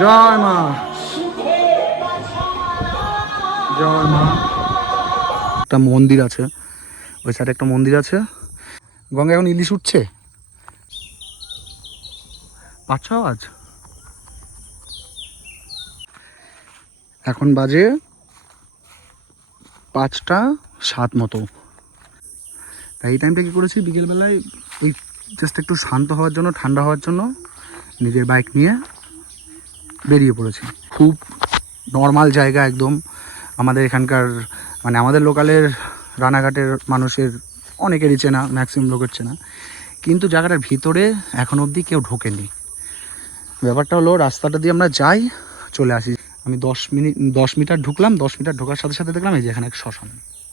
জয় মা। জয় মা। একটা মন্দির আছে, ওই সাইডে একটা মন্দির আছে। গঙ্গা এখন ইলিশ উঠছে? পাচ্ছ আওয়াজ এখন বাজে পাঁচটা সাত মতো। তাই এই টাইমটা কী করেছি? বিকেলবেলায় ওই জাস্ট একটু শান্ত হওয়ার জন্য, ঠান্ডা হওয়ার জন্য, নিজের বাইক নিয়ে বেরিয়ে পড়েছি। খুব নর্মাল জায়গা একদম। আমাদের এখানকার মানে আমাদের লোকালের রানাঘাটের মানুষের অনেকেরই চেনা ম্যাক্সিমাম লোকের চেনা। কিন্তু জায়গাটার ভিতরে এখন অবধি কেউ ঢোকেনি। ব্যাপারটা হলো, রাস্তাটা দিয়ে আমরা যাই, চলে আসি। আমি দশ মিনিট, দশ মিটার ঢুকলাম, দশ মিটার ঢোকার সাথে সাথে দেখলাম এই যে এখানে এক শ্মশান।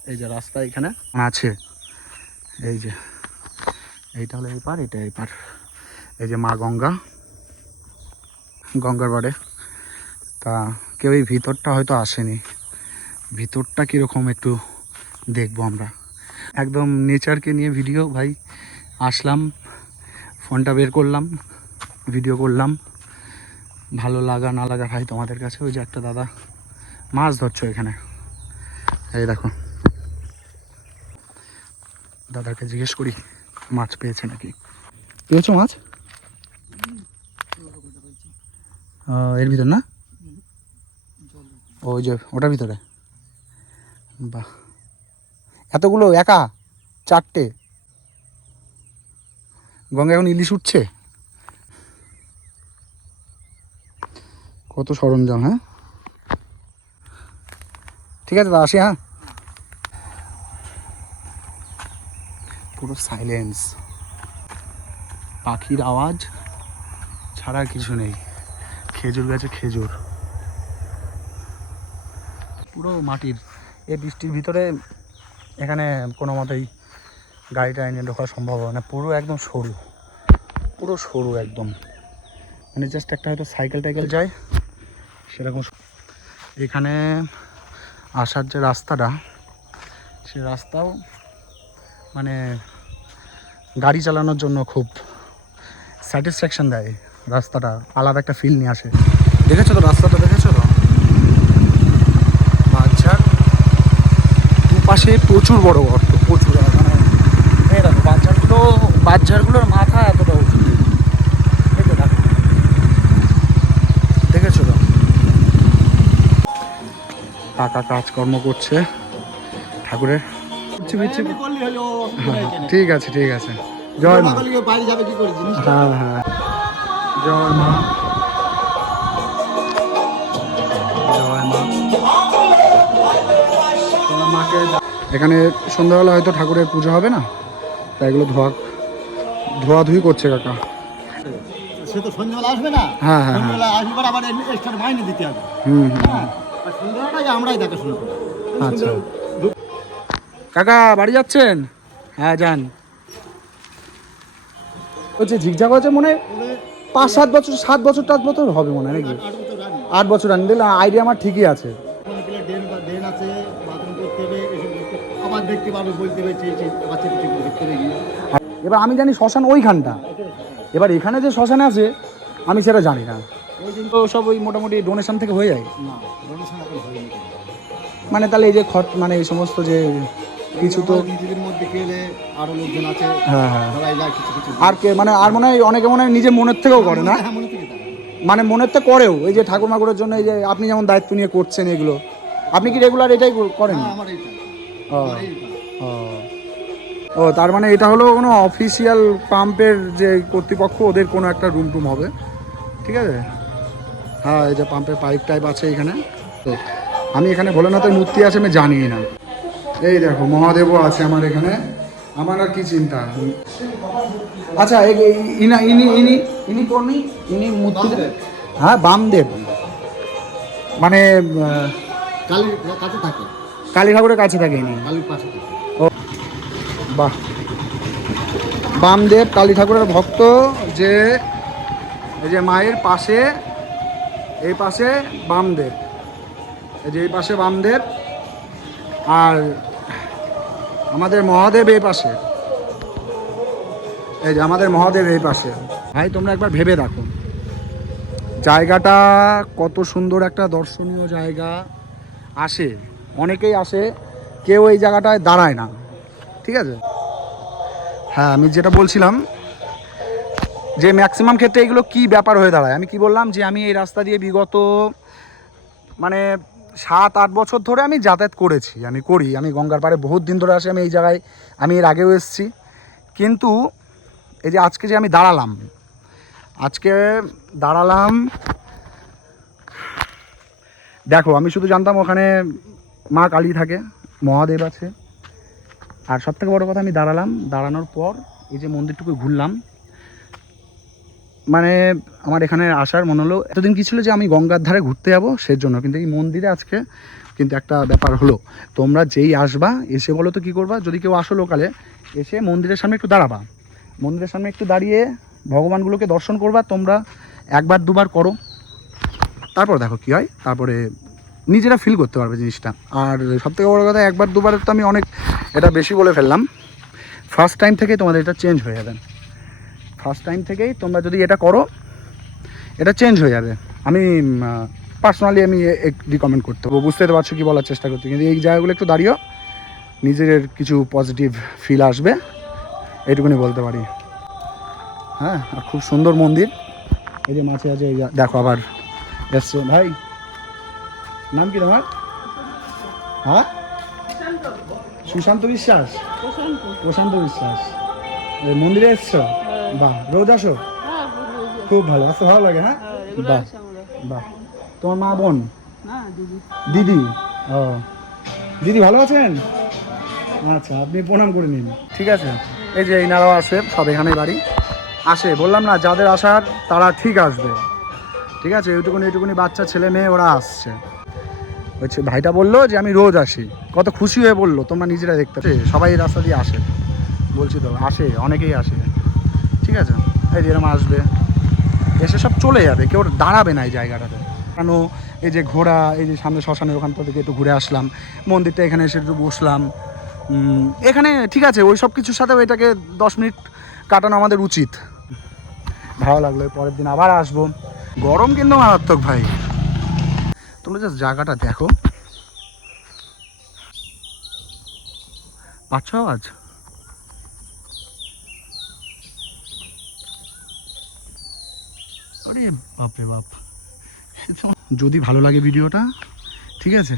এই যে রাস্তা এখানে আছে। এই যে, এইটা হলো এই পার, এটা এই পার। এই যে মা গঙ্গা। গঙ্গার পাড়ে। তা কেউ এই ভিতরটা হয়তো আসেনি। ভিতরটা কীরকম একটু দেখব আমরা। একদম নেচারকে নিয়ে ভিডিও, ভাই। আসলাম, ফোনটা বের করলাম, ভিডিও করলাম। ভালো লাগা না লাগা ভাই তোমাদের কাছে? ওই যে একটা দাদা মাছ ধরছো এখানে এই দেখো। দাদাকে জিজ্ঞেস করি, মাছ পেয়েছে নাকি? পেয়েছ মাছ? এর ভিতর না? ওই যে, ওটার ভিতরে। বাহ। এতগুলো একা? চারটে? গঙ্গা এখন ইলিশ উঠছে? কত সরঞ্জাম হ্যাঁ? ঠিক আছে, দাদা, আসি হ্যাঁ? পুরো সাইলেন্স পাখির আওয়াজ ছাড়া কিছু নেই। খেজুর গাছে খেজুর। পুরো মাটির। এই বৃষ্টির ভিতরে এখানে কোনো মতেই গাড়িটা এনে ঢোকা সম্ভব হবে না। পুরো একদম সরু। পুরো সরু একদম। মানে জাস্ট একটা হয়তো সাইকেল টাইকেল যায়, সেরকম এখানে আসার যে রাস্তাটা, সে রাস্তাও মানে গাড়ি চালানোর জন্য খুব স্যাটিসফ্যাকশান দেয়। রাস্তাটা আলাদা একটা ফিল নিয়ে আসে। দেখেছ তো রাস্তাটা দেখেছ তো? বাচ্চার দুপাশে প্রচুর বড় গর্ত প্রচুর মানে দেখো বাচ্চারগুলো বাচ্চারগুলোর মাথা এতটা উঁচু। দেখেছ তো? কাকা কাজকর্ম করছে ঠাকুরের। নেই এখানে। ঠিক আছে ঠিক আছে। জয় মা। হ্যাঁ হ্যাঁ। জয় মা। জয় মা। মাকে এখানে সন্ধ্যাবেলা হয়তো ঠাকুরের পুজো হবে না? তাই এগুলো ধোয়া ধোয়াধুয়ি করছে কাকা। সে তো সন্ধ্যাবেলা আসবে না? হ্যাঁ, হ্যাঁ, সন্ধ্যাবেলা আসবে পর আবার এক্সট্রা মাইনে দিতে হবে। হুম হ্যাঁ সন্ধ্যাবেলাটাই আমরাই দেখাশোনা করি। আচ্ছা। কাকা বাড়ি যাচ্ছেন? হ্যাঁ যান। হচ্ছে ঝিকঝাক হচ্ছে মনে? হয় পাঁচ, সাত বছর সাত বছর টাত বছর হবে মনে হয় নাকি? আট বছর আনি দিলে আইডিয়া আমার ঠিকই আছে। এবার আমি জানি শ্মশান ওইখানটা। এবার এখানে যে শ্মশান আছে, আমি সেটা জানি না। তো সব ওই মোটামুটি ডোনেশন থেকে হয়ে যায়? মানে তাহলে এই যে খট মানে এই সমস্ত যে কিছু তো আরও লোকজন আছে হ্যাঁ হ্যাঁ। কিছু কিছু আর কে মানে আর মনে হয় অনেকে মনে হয় নিজের মনের থেকেও করে না? হ্যাঁ মনে থেকে মানে মনের থেকে করেও এই যে ঠাকুর মাকুরের জন্য এই যে আপনি যেমন দায়িত্ব নিয়ে করছেন এগুলো আপনি কি রেগুলার এটাই করেন? হ্যাঁ ও, তার মানে এটা হলো কোনো অফিসিয়াল পাম্পের যে কর্তৃপক্ষ ওদের কোনো একটা রুম টুম হবে? ঠিক আছে? হ্যাঁ এই যে পাম্পের পাইপ টাইপ আছে এখানে। তো আমি এখানে ভোলেনাথের মূর্তি আছে আমি জানি না। এই দেখো মহাদেবও আছে আমার এখানে। আমার আর কি চিন্তা? আচ্ছা ইনা ইনি ইনি ইনি কোন? ইনি মূর্তি হ্যাঁ বামদেব। মানে কালীর কাছে থাকে। কালী ঠাকুরের কাছে থাকে ইনি। কালীর পাশে থাকে। বাহ। বামদেব কালী ঠাকুরের ভক্ত যে এই যে মায়ের পাশে এই পাশে বামদেব। এই যে এই পাশে বামদেব। আর আমাদের মহাদেব এই পাশে। এই যে আমাদের মহাদেব এই পাশে। ভাই, তোমরা একবার ভেবে দেখো। জায়গাটা কত সুন্দর একটা দর্শনীয় জায়গা আসে। অনেকেই আসে, কেউ এই জায়গাটায় দাঁড়ায় না। ঠিক আছে? হ্যাঁ আমি যেটা বলছিলাম, যে ম্যাক্সিমাম ক্ষেত্রে এগুলো কি ব্যাপার হয়ে দাঁড়ায়? আমি কি বললাম যে আমি এই রাস্তা দিয়ে বিগত মানে সাত, আট বছর ধরে আমি যাতায়াত করেছি, আমি করি, আমি গঙ্গার পাড়ে বহুত দিন ধরে আসি, আমি এই জায়গায়, আমি এর আগেও এসেছি। কিন্তু এই যে আজকে যে আমি দাঁড়ালাম, আজকে দাঁড়ালাম, দেখো, আমি শুধু জানতাম ওখানে মা কালী থাকে, মহাদেব আছে। আর সব থেকে বড় কথা, আমি দাঁড়ালাম, দাঁড়ানোর পর এই যে মন্দিরটুকু ঘুরলাম মানে আমার এখানে আসার মনে হলো, এতদিন কি ছিল যে আমি গঙ্গার ধারে ঘুরতে যাব? সেই জন্য কিন্তু এই মন্দিরে আজকে কিন্তু একটা ব্যাপার হলো, তোমরা যেই আসবা, এসে বলো তো কী করবা? যদি কেউ আসো লোকালে, এসে মন্দিরের সামনে একটু দাঁড়াবা। মন্দিরের সামনে একটু দাঁড়িয়ে ভগবানগুলোকে দর্শন করবা, তোমরা একবার দুবার করো। তারপর দেখো কী হয়, তারপরে নিজেরা ফিল করতে পারবে জিনিসটা। আর সবথেকে বড় কথা, একবার দুবার তো আমি অনেক এটা বেশি বলে ফেললাম। ফার্স্ট টাইম থেকেই তোমাদের এটা চেঞ্জ হয়ে যাবে। ফার্স্ট টাইম থেকেই তোমরা যদি এটা করো এটা চেঞ্জ হয়ে যাবে। আমি পার্সোনালি আমি রিকমেন্ড করতে পারব। বুঝতে পারছ কি বলার চেষ্টা করছি। কিন্তু এই জায়গাগুলো একটু দাঁড়িয়েও নিজের কিছু পজিটিভ ফিল আসবে এইটুকুনি বলতে পারি। হ্যাঁ আর খুব সুন্দর মন্দির। এই যে মাছে আছে এই দেখো আবার এসছে। ভাই নাম কি তোমার? হ্যাঁ? সুশান্ত বিশ্বাস। প্রশান্ত। বিশ্বাস। মন্দিরে এসছো? বাহ রোজ আসো? খুব ভালো আসতে ভালো লাগে হ্যাঁ? বাহ বাহ। তোমার মা বোন? দিদি। ও। দিদি ভালো আছেন? আচ্ছা আপনি প্রণাম করে নিন। ঠিক আছে এই যে ইনারাও আছে সব এখানে বাড়ি। আসে বললাম না যাদের আসার তারা ঠিক আসবে। ঠিক আছে এইটুকুনি এইটুকুনি বাচ্চা ছেলে মেয়ে ওরা আসছে। হচ্ছে ভাইটা বলল যে আমি রোজ আসি। কত খুশি হয়ে বলল তোমরা নিজেরা দেখতে সবাই এই রাস্তা দিয়ে আসে। বলছি তো আসে অনেকেই আসে। ঠিক আছে? এই যে এরকম আসবে। এসে সব চলে যাবে, কেউ দাঁড়াবে না এই জায়গাটাতে। কেন? এই যে ঘোড়া, এই যে সামনে শ্মশানের ওখান থেকে একটু ঘুরে আসলাম। মন্দিরটা এখানে এসে একটু বসলাম। এখানে ঠিক আছে, ওই সব কিছুর সাথেও এটাকে দশ মিনিট কাটানো আমাদের উচিত। ভালো লাগল পরের দিন আবার আসব। গরম কিন্তু মারাত্মক ভাই। তোমরা জাস্ট জায়গাটা দেখো। পাচ্ছ আওয়াজ? আরে বাপরে বাপ। যদি ভালো লাগে ভিডিওটা, ঠিক আছে?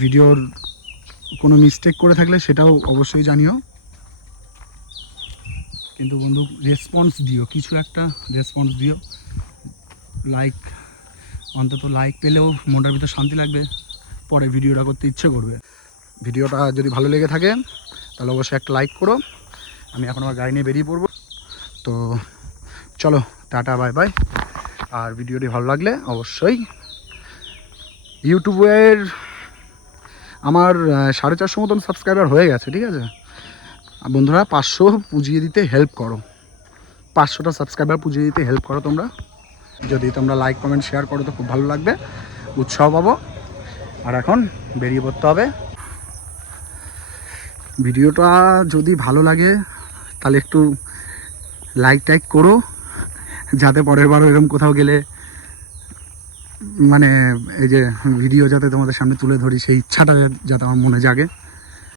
ভিডিওর কোনো মিস্টেক করে থাকলে সেটাও অবশ্যই জানিও। কিন্তু বন্ধু রেসপন্স দিও, কিছু একটা রেসপন্স দিও। লাইক অন্তত লাইক পেলেও মনটার ভিতর শান্তি লাগবে, পরে ভিডিওটা করতে ইচ্ছে করবে। ভিডিওটা যদি ভালো লেগে থাকে, তাহলে অবশ্যই একটা লাইক করো। আমি এখন আমার গাড়ি নিয়ে বেরিয়ে পড়ব। তো চলো, টাটা, বাই বাই। আর ভিডিওটি ভালো লাগলে অবশ্যই ইউটিউবের আমার সাড়ে চারশো মতন সাবস্ক্রাইবার হয়ে গেছে, ঠিক আছে? বন্ধুরা, পাঁচশো পুজিয়ে দিতে হেল্প করো। পাঁচশোটা সাবস্ক্রাইবার পুজিয়ে দিতে হেল্প করো তোমরা। যদি তোমরা লাইক কমেন্ট শেয়ার করো, তো খুব ভালো লাগবে। উৎসাহ পাবো। আর এখন বেরিয়ে পড়তে হবে। ভিডিওটা যদি ভালো লাগে, তাহলে একটু লাইক টাইক করো। যাতে পরের বারও এরকম কোথাও গেলে মানে এই যে ভিডিও যাতে তোমাদের সামনে তুলে ধরি, সেই ইচ্ছাটা যাতে আমার মনে জাগে।